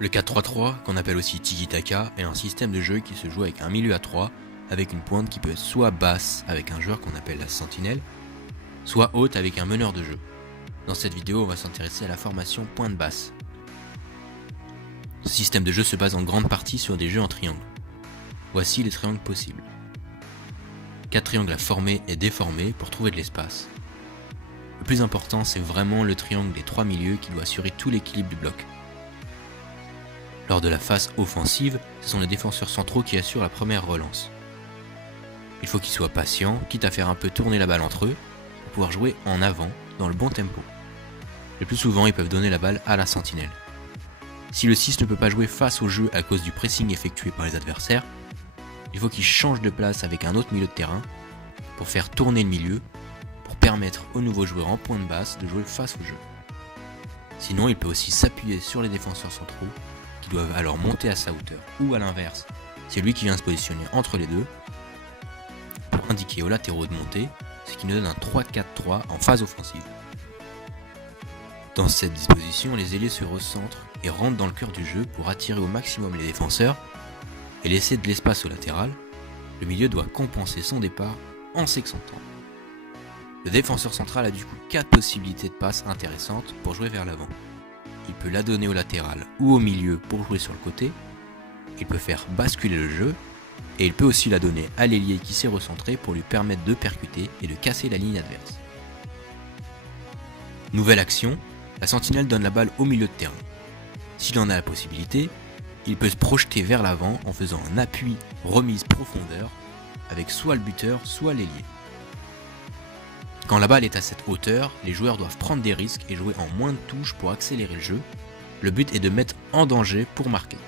Le 4-3-3, qu'on appelle aussi tiki-taka, est un système de jeu qui se joue avec un milieu à 3, avec une pointe qui peut être soit basse avec un joueur qu'on appelle la sentinelle, soit haute avec un meneur de jeu. Dans cette vidéo, on va s'intéresser à la formation pointe basse. Ce système de jeu se base en grande partie sur des jeux en triangle. Voici les triangles possibles. 4 triangles à former et déformer pour trouver de l'espace. Le plus important, c'est vraiment le triangle des 3 milieux qui doit assurer tout l'équilibre du bloc. Lors de la phase offensive, ce sont les défenseurs centraux qui assurent la première relance. Il faut qu'ils soient patients, quitte à faire un peu tourner la balle entre eux, pour pouvoir jouer en avant, dans le bon tempo. Le plus souvent, ils peuvent donner la balle à la sentinelle. Si le 6 ne peut pas jouer face au jeu à cause du pressing effectué par les adversaires, il faut qu'il change de place avec un autre milieu de terrain pour faire tourner le milieu, pour permettre aux nouveaux joueurs en pointe basse de jouer face au jeu. Sinon, il peut aussi s'appuyer sur les défenseurs centraux qui doivent alors monter à sa hauteur, ou à l'inverse, c'est lui qui vient se positionner entre les deux pour indiquer aux latéraux de monter, ce qui nous donne un 3-4-3 en phase offensive. Dans cette disposition, les ailiers se recentrent et rentrent dans le cœur du jeu pour attirer au maximum les défenseurs et laisser de l'espace au latéral. Le milieu doit compenser son départ en s'excentrant. Le défenseur central a du coup 4 possibilités de passes intéressantes pour jouer vers l'avant. Il peut la donner au latéral ou au milieu pour jouer sur le côté, il peut faire basculer le jeu, et il peut aussi la donner à l'ailier qui s'est recentré pour lui permettre de percuter et de casser la ligne adverse. Nouvelle action, la sentinelle donne la balle au milieu de terrain. S'il en a la possibilité, il peut se projeter vers l'avant en faisant un appui remise profondeur avec soit le buteur, soit l'ailier. Quand la balle est à cette hauteur, les joueurs doivent prendre des risques et jouer en moins de touches pour accélérer le jeu. Le but est de mettre en danger pour marquer.